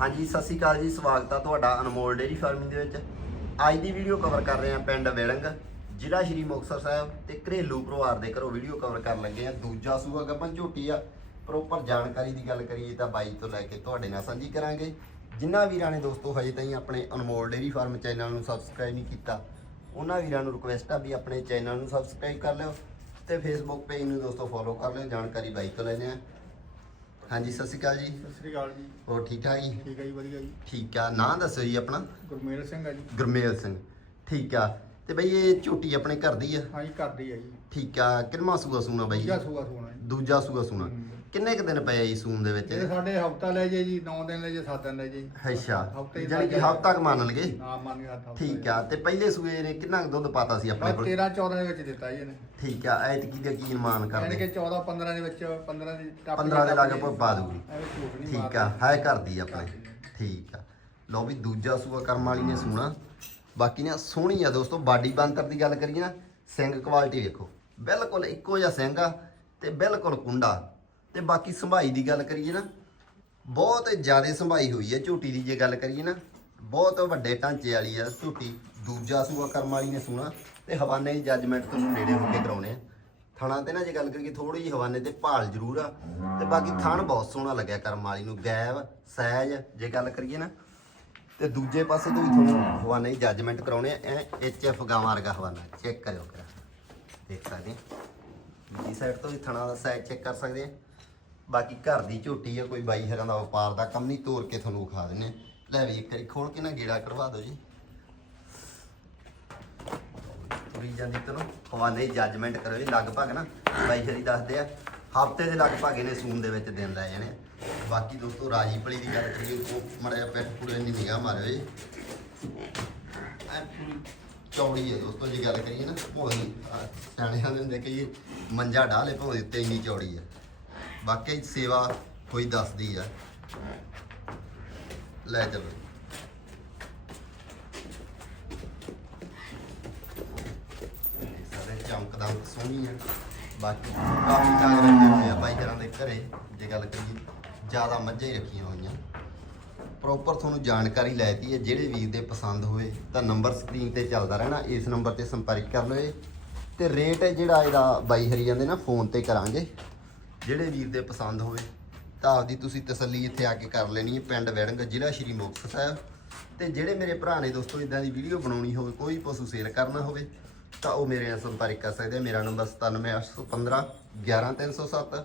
ਹਾਂਜੀ, ਸਤਿ ਸ਼੍ਰੀ ਅਕਾਲ ਜੀ, ਸਵਾਗਤ ਆ ਤੁਹਾਡਾ ਅਨਮੋਲ ਡੇਰੀ ਫਾਰਮਿੰਗ ਦੇ ਵਿੱਚ। ਅੱਜ ਦੀ ਵੀਡੀਓ ਕਵਰ ਕਰ ਰਹੇ ਆ ਪਿੰਡ ਵੇਲੰਗ ਜ਼ਿਲ੍ਹਾ ਸ਼੍ਰੀ ਮੁਕਤਸਰ ਸਾਹਿਬ ਤੇ ਘਰੇਲੂ ਪਰਿਵਾਰ ਦੇ ਘਰੋਂ ਵੀਡੀਓ ਕਵਰ ਕਰਨ ਲੱਗੇ ਆ। ਦੂਜਾ ਸੂਆ ਗੱਬਨ ਝੋਟੀ ਆ। ਪ੍ਰੋਪਰ ਜਾਣਕਾਰੀ ਦੀ ਗੱਲ ਕਰੀਏ ਤਾਂ ਬਾਈ ਤੋਂ ਲੈ ਕੇ ਤੁਹਾਡੇ ਨਾਲ ਸਾਂਝੀ ਕਰਾਂਗੇ। ਜਿਨ੍ਹਾਂ ਵੀਰਾਂ ਨੇ ਦੋਸਤੋ ਹਜੇ ਤਾਈਂ ਆਪਣੇ ਅਨਮੋਲ ਡੇਰੀ ਫਾਰਮ ਚੈਨਲ ਨੂੰ ਸਬਸਕ੍ਰਾਈਬ ਨਹੀਂ ਕੀਤਾ, ਉਹਨਾਂ ਵੀਰਾਂ ਨੂੰ ਰਿਕੁਐਸਟ ਆ ਵੀ ਆਪਣੇ ਚੈਨਲ ਨੂੰ ਸਬਸਕ੍ਰਾਈਬ ਕਰ ਲਿਓ ਤੇ ਫੇਸਬੁੱਕ ਪੇਜ ਨੂੰ ਦੋਸਤੋ ਫੋਲੋ ਕਰ ਲਿਓ। ਜਾਣਕਾਰੀ ਬਾਈ ਤੋਂ ਲੈਣੇ ਆ। ਹਾਂਜੀ ਸਤਿ ਸ਼੍ਰੀ ਅਕਾਲ ਜੀ। ਸਤਿ ਸ੍ਰੀ ਅਕਾਲ ਜੀ। ਹੋਰ ਠੀਕ ਠਾਕ ਜੀ? ਠੀਕ ਹੈ ਜੀ ਵਧੀਆ ਜੀ। ਠੀਕ ਆ। ਨਾਂ ਦੱਸੋ ਜੀ ਆਪਣਾ? ਗੁਰਮੇਲ ਸਿੰਘ ਆ ਜੀ। ਗੁਰਮੇਲ ਸਿੰਘ। ਠੀਕ ਆ। ਤੇ ਬਈ ਇਹ ਝੋਟੀ ਆਪਣੇ ਘਰ ਦੀ ਆ? ਹਾਂ ਜੀ ਕਰਦੀ ਆ ਜੀ। ਠੀਕ ਆ ਕਿੰਨਾ ਸੂਆ ਸੂਣਾ ਬਈ? ਦੂਜਾ ਸੂਆ ਸੂਣਾ ਜੀ। ਦੂਜਾ ਸੂਆ ਸੂਣਾ। ਕਿੰਨੇ ਕ ਦਿਨ ਪਏ ਆ ਜੀ ਸੂਣ ਦੇ ਵਿੱਚ? ਇਹ ਸਾਡੇ ਹਫਤਾ ਲੈ ਜੇ ਜੀ 9 ਦਿਨ ਲੈ ਜੇ 7 ਦਿਨ ਲੈ ਜੇ। ਅੱਛਾ ਹਫ਼ਤੇ ਜਾਨੀ ਕਿ ਹਫ਼ਤਾ ਕ ਮੰਨ ਲਗੇ? ਨਾ ਮੰਨ ਗਿਆ ਹਫਤਾ ਠੀਕ ਆ ਤੇ ਪਹਿਲੇ ਸੂਏ ਨੇ ਕਿੰਨਾ ਕੁ ਦੁੱਧ ਪਾਤਾ ਸੀ ਆਪਣੇ ਕੋਲ? 13 14 ਦੇ ਵਿੱਚ ਦਿੱਤਾ ਜੀ ਇਹਨੇ। ਠੀਕ ਆ ਐਤਕੀ ਦਾ ਕੀ ਅਨੁਮਾਨ ਯਾਨੀ ਕਿ ਕਰਦੇ 14 15 ਦੇ ਵਿੱਚ 15 ਦੀ ਟੱਪ 15 ਦੇ ਲਾਗੇ ਪਾ- ਦੂਗੀ ਐਵੇਂ ਝੂਠ ਨਹੀਂ ਠੀਕ ਆ ਹੈ ਘਰ ਦੀ ਆਪਣੇ। ਠੀਕ ਆ। ਲਓ ਵੀ ਦੂਜਾ ਸੂਆ ਕਰਮ ਵਾਲੀ ਨੇ ਸੂਣਾ। ਬਾਕੀ ਨਾ ਸੋਹਣੀ ਆ ਦੋਸਤੋ, ਬਾਡੀ ਬੰਤਰ ਦੀ ਗੱਲ ਕਰੀਏ ਨਾ, ਸਿੰਘ ਕੁਆਲਿਟੀ ਵੇਖੋ। ਬਿਲਕੁਲ ਇੱਕੋ ਜਿਹਾ ਸਿੰਘ ਆ ਤੇ ਬਿਲਕੁਲ ਕੁੰਡਾ। ਤੇ ਬਾਕੀ ਸੰਭਾਈ ਦੀ ਗੱਲ ਕਰੀਏ ਨਾ, ਬਹੁਤ ਜ਼ਿਆਦਾ ਸੰਭਾਈ ਹੋਈ ਹੈ ਝੂਟੀ ਦੀ ਜੇ ਗੱਲ ਕਰੀਏ ਨਾ, ਬਹੁਤ ਵੱਡੇ ਢਾਂਚੇ ਵਾਲੀ ਆ ਝੂਟੀ। ਦੂਜਾ ਸੂਆ ਕਰਮ ਵਾਲੀ ਨੇ ਸੂਣਾ ਤੇ ਹਵਾਨੇ ਦੀ ਜੱਜਮੈਂਟ ਤੁਹਾਨੂੰ ਨੇੜੇ ਹੋ ਕੇ ਕਰਾਉਣੇ ਆ। ਥਣਾ ਤੇ ਨਾ ਜੇ ਗੱਲ ਕਰੀਏ ਥੋੜੀ ਜਿਹੀ ਹਵਾਨੇ ਤੇ ਭਾਲ ਜ਼ਰੂਰ ਆ। ਤੇ ਬਾਕੀ ਥਣ ਬਹੁਤ ਸੋਹਣਾ ਲੱਗਿਆ ਕਰਮ ਵਾਲੀ ਨੂੰ ਗੈਬ ਸਹਿਜ ਜੇ ਗੱਲ ਕਰੀਏ ਨਾ ਤੇ ਦੂਜੇ ਪਾਸੇ ਤੋਂ ਵੀ ਤੁਹਾਨੂੰ ਹਵਾਨੇ ਦੀ ਜੱਜਮੈਂਟ ਕਰਾਉਣੇ ਐ ਐਚ ਐਫ ਗਾਵਾਂ ਵਰਗਾ ਹਵਾਨਾ। ਚੈੱਕ ਕਰਿਓ ਕਰਾ ਦੇਖ ਸਕਦੇ ਦੂਜੀ ਸਾਈਡ ਤੋਂ ਵੀ ਥਣਾ ਦਾ ਸਾਈਜ਼ ਚੈੱਕ ਕਰ ਸਕਦੇ ਆ। ਬਾਕੀ ਘਰ ਦੀ ਝੋਟੀ ਆ ਕੋਈ ਬਾਈ ਹਰਾਂ ਦਾ ਵਪਾਰ ਦਾ ਕੰਮ ਨਹੀਂ ਤੋੜ ਕੇ ਤੁਹਾਨੂੰ ਵਿਖਾ ਦਿੰਨੇ। ਲੈ ਵੀ ਇੱਕ ਵਾਰੀ ਖੋਲ ਕੇ ਨਾ ਗੇੜਾ ਕਰਵਾ ਦਿਓ ਜੀ। ਤੁਰੀ ਜਾਂਦੀ ਤਰ੍ਹਾਂ ਹਵਾਲੇ ਜੱਜਮੈਂਟ ਕਰੋ ਜੀ। ਲਗਭਗ ਨਾ ਬਾਈ ਹਰੀ ਦੱਸਦੇ ਆ ਹਫ਼ਤੇ ਦੇ ਲਗਭਗ ਇਹਨੇ ਸੂਨ ਦੇ ਵਿੱਚ ਦਿਨ ਲੈ ਜਾਣੇ ਆ। ਬਾਕੀ ਦੋਸਤੋ, ਰਾਜੀ ਭਲੀ ਦੀ ਗੱਲ ਕਰੀਏ, ਉਹ ਮੜਿਆ ਪੈਟ ਪੂਰੇ ਦੀ ਨਿਗਾਹ ਮਾਰਿਓ ਜੀ। ਚੌੜੀ ਹੈ ਦੋਸਤੋ, ਜੇ ਗੱਲ ਕਰੀਏ ਨਾ, ਭੋਲੀ ਸਿਆਣਿਆਂ ਦੇ ਹੁੰਦੇ ਮੰਜਾ ਢਾਲੇ ਭੋਲੀ, ਉੱਤੇ ਇੰਨੀ ਚੌੜੀ ਹੈ। ਵਾਕਈ ਸੇਵਾ ਕੋਈ ਦੱਸਦੀ ਆ। ਲੈ ਚਲੋ। ਸਾਰੇ ਚਮਕਦਾ ਸੋਹਣੀ ਆ। ਬਾਕੀ ਕਾਫੀ ਚਾਗ ਰੱਖੇ ਹੋਏ ਭਾਈ ਘਰਾਂ ਦੇ ਘਰੇ, ਜੇ ਗੱਲ ਕਰੀਏ। ਜ਼ਿਆਦਾ ਮੱਝਾਂ ਹੀ ਰੱਖੀਆਂ ਹੋਈਆਂ। ਪ੍ਰੋਪਰ ਤੁਹਾਨੂੰ ਜਾਣਕਾਰੀ ਲੈਤੀ ਹੈ, ਜਿਹੜੇ ਵੀਰ ਦੇ ਪਸੰਦ ਹੋਵੇ ਤਾਂ ਨੰਬਰ ਸਕਰੀਨ ਤੇ ਚੱਲਦਾ ਰਹਿਣਾ, ਇਸ ਨੰਬਰ ਤੇ ਸੰਪਰਕ ਕਰ ਲਓ ਇਹ। ਤੇ ਰੇਟ ਹੈ ਜਿਹੜਾ ਇਹਦਾ ਬਾਈ ਹਰੀ ਜਾਂਦੇ ਨਾ ਫੋਨ ਤੇ ਕਰਾਂਗੇ। ਜਿਹੜੇ ਵੀਰ ਦੇ ਪਸੰਦ ਹੋਵੇ ਤਾਂ ਆਪਦੀ ਤੁਸੀਂ ਤਸੱਲੀ ਇੱਥੇ ਆ ਕੇ ਕਰ ਲੈਣੀ ਹੈ, ਪਿੰਡ ਵੜੰਗ, ਜ਼ਿਲ੍ਹਾ ਸ਼੍ਰੀ ਮੁਕਤਸਰ ਸਾਹਿਬ। ਤੇ ਜਿਹੜੇ ਮੇਰੇ ਭਰਾ ਨੇ ਦੋਸਤੋ ਇਦਾਂ ਦੀ ਵੀਡੀਓ ਬਣਾਉਣੀ ਹੋਵੇ, ਕੋਈ ਪਸ਼ੂ ਸੇਲ ਕਰਨਾ ਹੋਵੇ, ਤਾਂ ਉਹ ਮੇਰੇ ਨਾਲ ਸੰਪਰਕ ਕਰ ਸਕਦੇ ਆ। ਮੇਰਾ ਨੰਬਰ 97815 11307